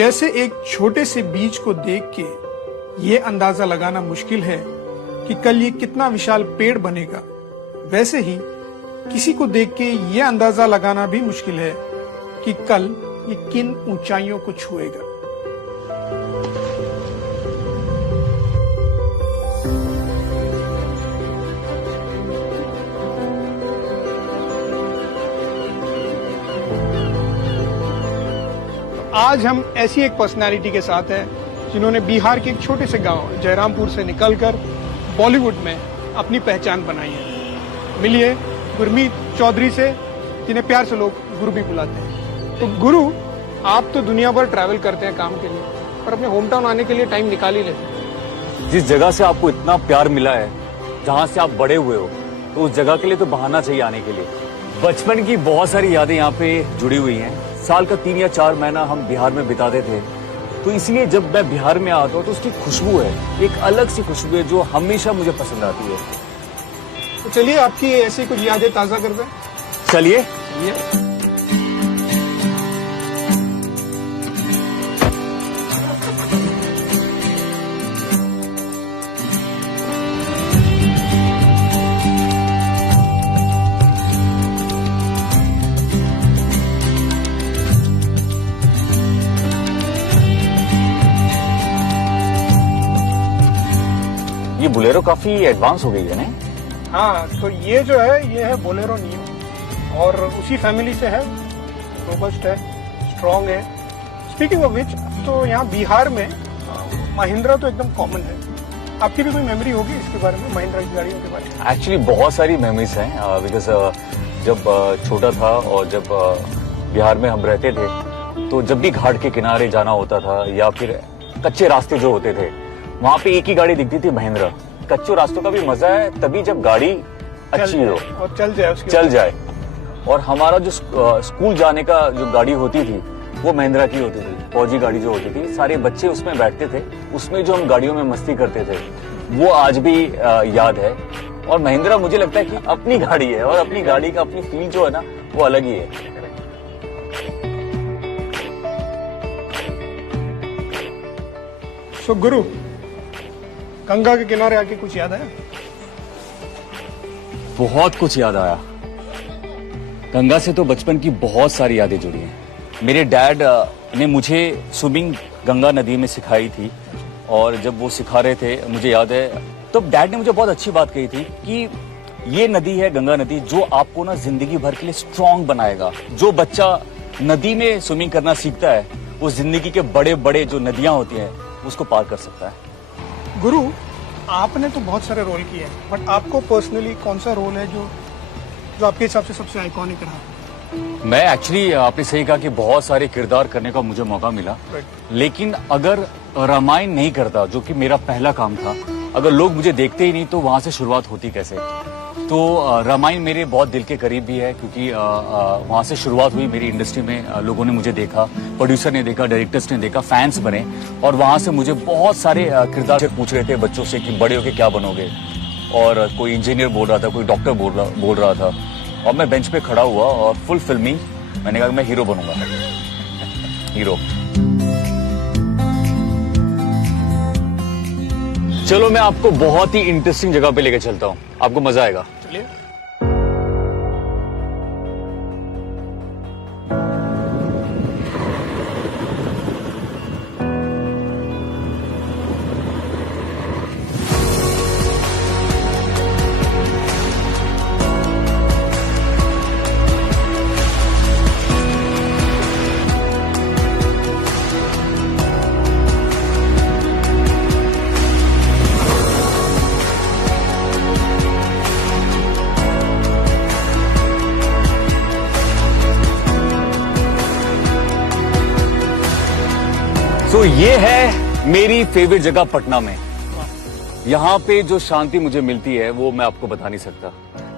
जैसे एक छोटे से बीज को देख के ये अंदाजा लगाना मुश्किल है कि कल ये कितना विशाल पेड़ बनेगा, वैसे ही किसी को देख के ये अंदाजा लगाना भी मुश्किल है कि कल ये किन ऊंचाइयों को छुएगा। आज हम ऐसी एक पर्सनालिटी के साथ हैं जिन्होंने बिहार के एक छोटे से गांव जयरामपुर से निकलकर बॉलीवुड में अपनी पहचान बनाई है। मिलिए गुरमीत चौधरी से, जिन्हें प्यार से लोग गुरु भी बुलाते हैं। तो गुरु, आप तो दुनिया भर ट्रैवल करते हैं काम के लिए, पर अपने होम टाउन आने के लिए टाइम निकाल ही लेते हैं। जिस जगह से आपको इतना प्यार मिला है, जहाँ से आप बड़े हुए हो, तो उस जगह के लिए तो बहाना चाहिए आने के लिए। बचपन की बहुत सारी यादें यहाँ पे जुड़ी हुई हैं। साल का 3 या 4 महीना हम बिहार में बिताते थे, तो इसलिए जब मैं बिहार में आता हूँ तो उसकी खुशबू है, एक अलग सी खुशबू है जो हमेशा मुझे पसंद आती है। तो चलिए आपकी ऐसी कुछ यादें ताजा कर दें। चलिए। ये बोलेरो काफी एडवांस हो गई है ना? हाँ, तो ये जो है ये है बोलेरो नियो और उसी फैमिली से है, रोबस्ट है, स्ट्रॉन्ग है। स्पीकिंग ऑफ विच, तो यहाँ बिहार में महिंद्रा तो एकदम कॉमन है। आपकी भी कोई मेमोरी होगी इसके बारे में, महिंद्रा की गाड़ियों के बारे में? एक्चुअली बहुत सारी मेमोरीज हैं, बिकॉज जब छोटा था और जब बिहार में हम रहते थे, तो जब भी घाट के किनारे जाना होता था या फिर कच्चे रास्ते जो होते थे, वहाँ पे एक ही गाड़ी दिखती थी, महिंद्रा। कच्चे रास्तों का भी मजा है तभी जब गाड़ी अच्छी हो और चल जाए। और हमारा जो स्कूल जाने का जो गाड़ी होती थी वो महिंद्रा की होती थी, फौजी गाड़ी जो होती थी। सारे बच्चे उसमें बैठते थे, उसमें जो हम गाड़ियों में मस्ती करते थे वो आज भी याद है। और महिंद्रा मुझे लगता है कि अपनी गाड़ी है, और अपनी गाड़ी का अपनी फील जो है ना वो अलग ही है। सो गुरु, गंगा के किनारे आके कुछ याद आया? बहुत कुछ याद आया। गंगा से तो बचपन की बहुत सारी यादें जुड़ी हैं। मेरे डैड ने मुझे स्विमिंग गंगा नदी में सिखाई थी, और जब वो सिखा रहे थे मुझे याद है, तो डैड ने मुझे बहुत अच्छी बात कही थी कि ये नदी है गंगा नदी, जो आपको ना जिंदगी भर के लिए स्ट्रांग बनाएगा। जो बच्चा नदी में स्विमिंग करना सीखता है वो जिंदगी के बड़े बड़े जो नदियां होती हैं उसको पार कर सकता है। गुरु, आपने तो बहुत सारे रोल किए हैं, बट आपको पर्सनली कौन सा रोल है जो आपके हिसाब से सबसे आइकॉनिक रहा? मैं एक्चुअली, आपने सही कहा कि बहुत सारे किरदार करने का मुझे मौका मिला, लेकिन अगर रामायण नहीं करता, जो कि मेरा पहला काम था, अगर लोग मुझे देखते ही नहीं तो वहां से शुरुआत होती कैसे? तो रामायण मेरे बहुत दिल के करीब भी है, क्योंकि वहां से शुरुआत हुई मेरी इंडस्ट्री में। लोगों ने मुझे देखा, प्रोड्यूसर ने देखा, डायरेक्टर्स ने देखा, फैंस बने, और वहां से मुझे बहुत सारे किरदार पूछ रहे थे बच्चों से कि बड़े होके क्या बनोगे। और कोई इंजीनियर बोल रहा था, कोई डॉक्टर बोल रहा था, और मैं बेंच पे खड़ा हुआ और फुल फिल्मी मैंने कहा मैं हीरो बनूंगा। हीरो। चलो मैं आपको बहुत ही इंटरेस्टिंग जगह पे लेके चलता हूँ, आपको मजा आएगा। चलिए। तो ये है मेरी फेवरेट जगह पटना में। यहाँ पे जो शांति मुझे मिलती है वो मैं आपको बता नहीं सकता।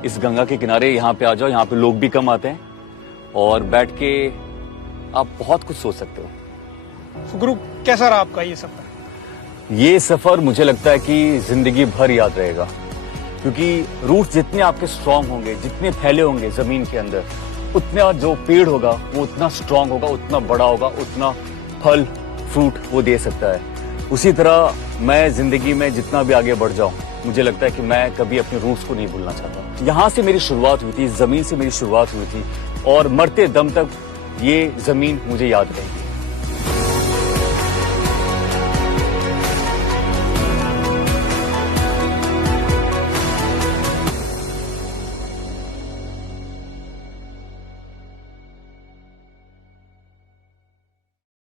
इस गंगा के किनारे यहाँ पे आ जाओ, यहाँ पे लोग भी कम आते हैं, और बैठ के आप बहुत कुछ सोच सकते हो। गुरु, कैसा रहा आपका ये सफर? ये सफर मुझे लगता है कि जिंदगी भर याद रहेगा, क्योंकि रूट जितने आपके स्ट्रांग होंगे, जितने फैले होंगे जमीन के अंदर, उतना जो पेड़ होगा वो उतना स्ट्रांग होगा, उतना बड़ा होगा, उतना फल फ्रूट वो दे सकता है। उसी तरह मैं जिंदगी में जितना भी आगे बढ़ जाऊं, मुझे लगता है कि मैं कभी अपने रूट्स को नहीं भूलना चाहता। यहाँ से मेरी शुरुआत हुई थी, इस जमीन से मेरी शुरुआत हुई थी, और मरते दम तक ये जमीन मुझे याद रहेगी।